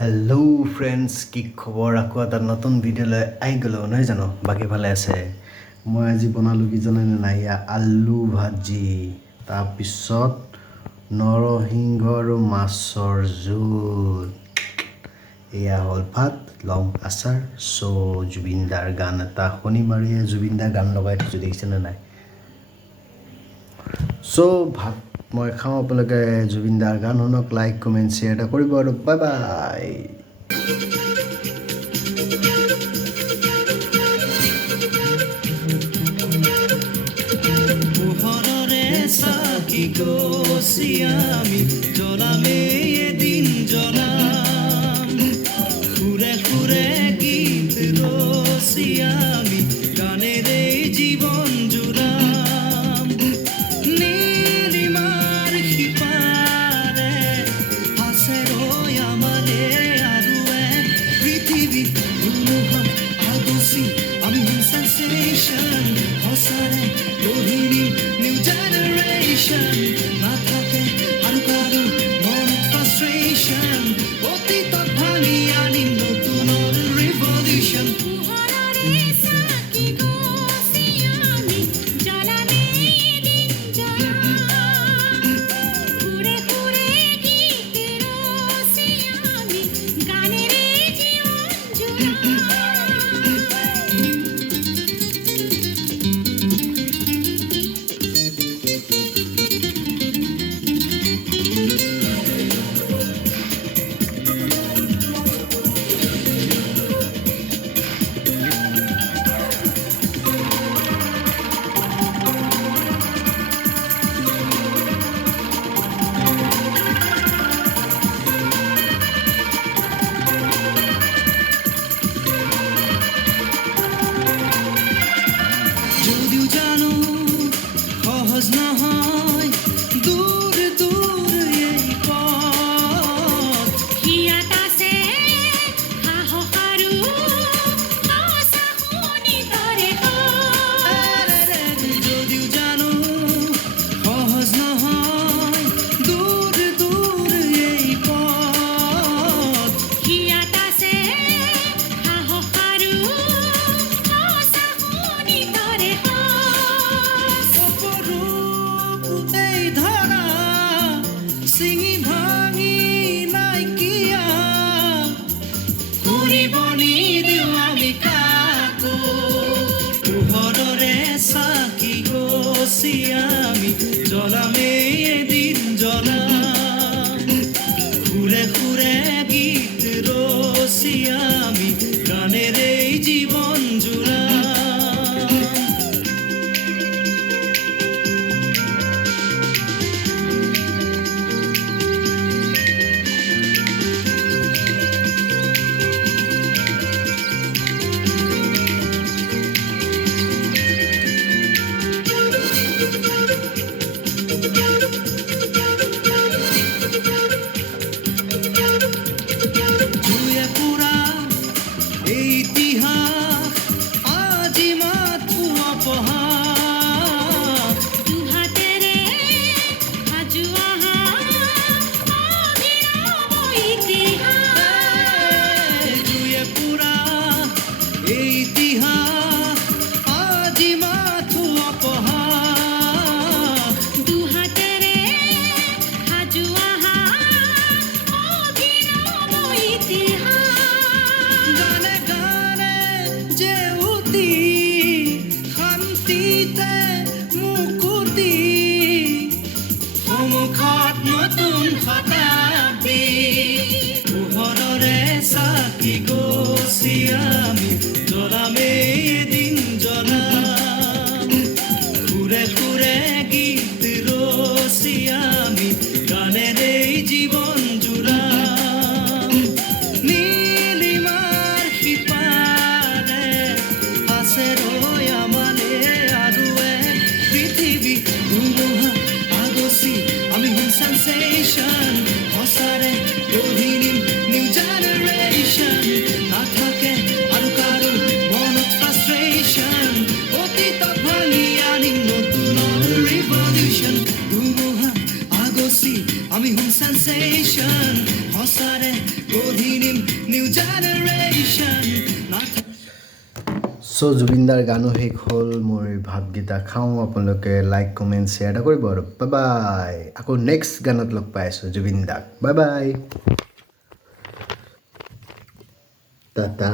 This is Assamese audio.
হেল্ল' ফ্ৰেণ্ডছ, কি খবৰ? আকৌ এটা নতুন ভিডিঅ'লৈ আহি গ'লোঁ নহয় জানো? বাকী ভালে আছে? মই আজি বনালোঁ কি জানে নাই, আলু ভাজি, তাৰপিছত নৰসিংহ আৰু মাছৰ জোল। এয়া হ'ল ভাত, লং আচাৰ। জুবিন দাৰ গান এটা শনিবাৰে জুবিন দাৰ গান লগাই থৈছোঁ, দেখিছেনে নাই? ভাত মই খাওঁ, আপোনালোকে জুবিন দাৰ গান শুনক, লাইক কমেণ্ট শ্বেয়াৰ এটা কৰিব আৰু বাই বাই। পোহৰৰে চাকি গছি আমি জ্বলামে এদিন জ্বলাম, সুৰে সুৰে গীত ৰচি আমি গানেৰে জীৱন জোৰাম। নীলিমাৰ সিপাৰে আছে ৰৈ আমাৰে আৰু এক পৃথিৱী, অনুভৱ আগচি আমি sensation, সঁচাৰে গঢ়ি নিউ জেনেৰেশ্যন। নাথাকে আৰু কাৰো মনত frustration, অতীতক ভাঙি আনিম নতুনৰ revolution। পোহৰৰে চাকি গছি আমি জ্বলামে এদিন জ্বলাম, সুৰে সুৰে গীত ৰচি আমি গানেৰে জীৱন জোৰাম। যদিও জানো সহজ নহয়, দূৰ দূৰ এই পথ। হিয়াত আছে সাহস আৰু আশা শুনি তৰে যদিও জানো সহজ নহয়, দূৰ দূৰ এই পথ। হিয়াত আছে সাহস আৰু আশা শুনি তৰে অপৰূপ এই ধৰা ছিঙি ভাঙি নাইকিয়া, কৰিব নিদিওঁ আমি কাকো। পোহৰৰে চাকি গছি আমি জ্বলামে এদিন জ্বলাম, সুৰে সুৰে গীত ৰচি আমি গানেৰে জীৱন জোৰাম। জুয়ে পুৰা গঢ়ি নিম নিউ জেনেৰেশ্যন চ' জুবিনদাৰ গানো শেষ হ'ল মোৰ ভাতকেইটা খাওঁ আপোনালোকে লাইক কমেণ্ট শ্বেয়াৰ এটা কৰিব আৰু বাই বাই আকৌ নেক্সট গানত লগ পাই আছোঁ জুবিন দাক বাই বাই টাটা